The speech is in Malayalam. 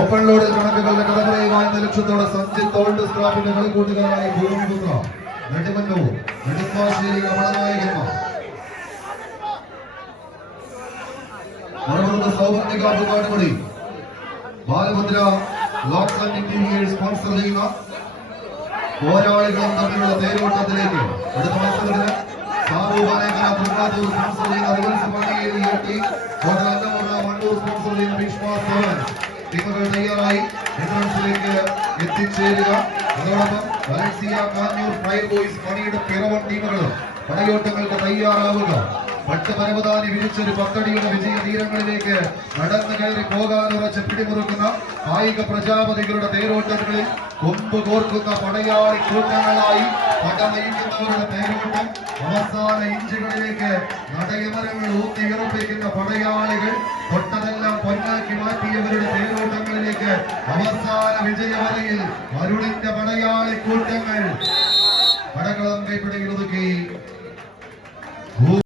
ഓപ്പൺ ലോഡിൽ കണക്കുകളുടെ കഥ പറയുക എന്ന ലക്ഷ്യത്തോടെ സഞ്ജിത്ത് ഓൾഡ് സ്ക്രാപ്പിന്റെ കളിക്കൂട്ടുകാരായ ഭൂമിപുത്ര നെടുമന്നൂർ നെടുമ്പാശ്ശേരി കമലനായകന്മാർ Sauvarnika Kattupadi Balabhadra locks and interiors sponsor ചെയ്യുന്ന പോരാളികളും തമ്മിലുള്ള തേരോട്ടത്തിലേക്ക് അടുത്ത മത്സരത്തിന് സാബുബാനേക്കര തൃക്കാത്തൂർ സ്പോൺസർ ചെയ്യുന്ന rivals Paniyeri hotel Annapoorna Mannur sponsor ചെയ്യുന്ന ഭീഷ്മ സേവൻ ടീമുകൾ തയ്യാറായി എൻട്രൻസിലേക്ക് എത്തിച്ചേരുക. അതോടൊപ്പം വലൻസിയ കാഞ്ഞൂർ ഫയർ ബോയ്സ് പണിയുടെ പിറവൻ ടീമുകളും പടയോട്ടങ്ങൾക്ക് തയ്യാറാവുക. പട്ട് പരവതാനി വിരിച്ചൊരു പത്തടിയുടെ വിജയ തീരങ്ങളിലേക്ക് നടന്നു കയറി പോകാനുറച്ച് പിടിമുറുക്കുന്ന കായിക പ്രജാപതികളുടെ തേരോട്ടങ്ങളിൽ കൊമ്പ് കോർക്കുന്ന പടയാളി കൂട്ടങ്ങളായി പടനയിക്കുന്നവരുടെ തേരോട്ടം അവസാന ഇഞ്ചുകളിലേക്ക് നടയമരങ്ങൾ ഊത്തിയുറപ്പിക്കുന്ന പടയാളികൾ തൊട്ടതെല്ലാം പൊന്നാക്കി മാറ്റിയവരുടെ തേരോട്ടങ്ങളിലേക്ക് അവസാന വിജയവരയിൽ അരുണിന്റെ പടയാളി കൂട്ടങ്ങൾ പടകളം കൈപ്പിടിയിൽ ഒതുക്കി